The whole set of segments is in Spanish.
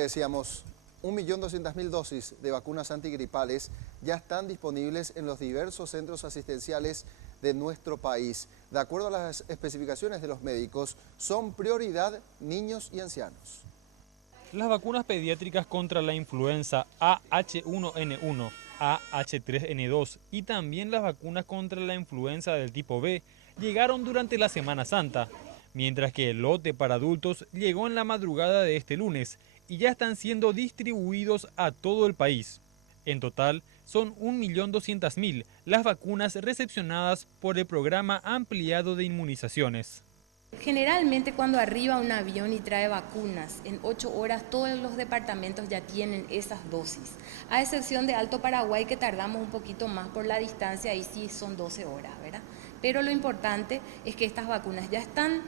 decíamos, 1.200.000 dosis de vacunas antigripales ya están disponibles en los diversos centros asistenciales de nuestro país. De acuerdo a las especificaciones de los médicos, son prioridad niños y ancianos. Las vacunas pediátricas contra la influenza AH1N1, AH3N2 y también las vacunas contra la influenza del tipo B llegaron durante la Semana Santa, mientras que el lote para adultos llegó en la madrugada de este lunes y ya están siendo distribuidos a todo el país. En total, son 1.200.000 las vacunas recepcionadas por el programa ampliado de inmunizaciones. Generalmente cuando arriba un avión y trae vacunas, en 8 horas todos los departamentos ya tienen esas dosis, a excepción de Alto Paraguay que tardamos un poquito más por la distancia, ahí sí son 12 horas, ¿verdad? Pero lo importante es que estas vacunas ya están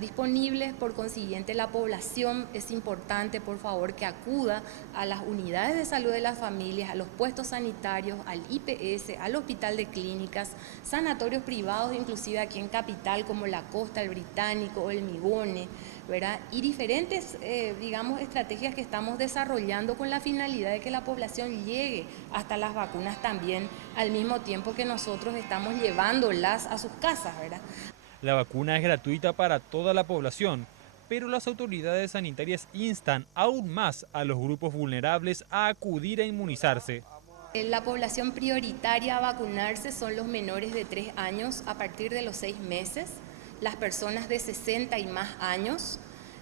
disponibles, por consiguiente la población es importante, por favor, que acuda a las unidades de salud de las familias, a los puestos sanitarios, al IPS, al hospital de clínicas, sanatorios privados, inclusive aquí en Capital como La Costa, el Británico o el Migone, ¿verdad? Y diferentes, estrategias que estamos desarrollando con la finalidad de que la población llegue hasta las vacunas también, al mismo tiempo que nosotros estamos llevándolas a sus casas, ¿verdad? La vacuna es gratuita para toda la población, pero las autoridades sanitarias instan aún más a los grupos vulnerables a acudir a inmunizarse. La población prioritaria a vacunarse son los menores de 3 años a partir de los 6 meses, las personas de 60 y más años,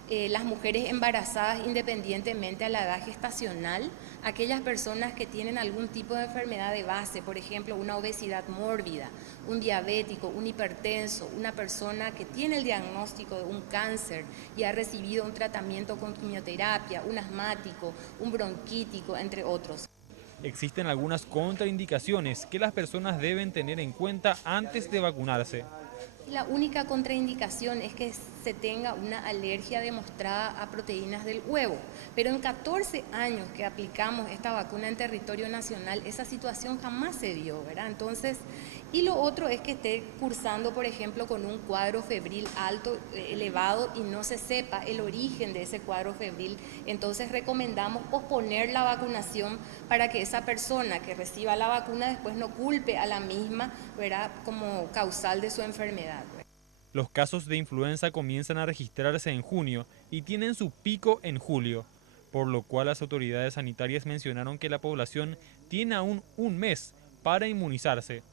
las mujeres embarazadas independientemente a la edad gestacional, aquellas personas que tienen algún tipo de enfermedad de base, por ejemplo, una obesidad mórbida, un diabético, un hipertenso, una persona que tiene el diagnóstico de un cáncer y ha recibido un tratamiento con quimioterapia, un asmático, un bronquítico, entre otros. Existen algunas contraindicaciones que las personas deben tener en cuenta antes de vacunarse. La única contraindicación es que se tenga una alergia demostrada a proteínas del huevo, pero en 14 años que aplicamos esta vacuna en territorio nacional, esa situación jamás se dio, ¿verdad? Entonces, y lo otro es que esté cursando, por ejemplo, con un cuadro febril alto, elevado, y no se sepa el origen de ese cuadro febril. Entonces recomendamos posponer la vacunación para que esa persona que reciba la vacuna después no culpe a la misma, ¿verdad?, como causal de su enfermedad. Los casos de influenza comienzan a registrarse en junio y tienen su pico en julio, por lo cual las autoridades sanitarias mencionaron que la población tiene aún un mes para inmunizarse.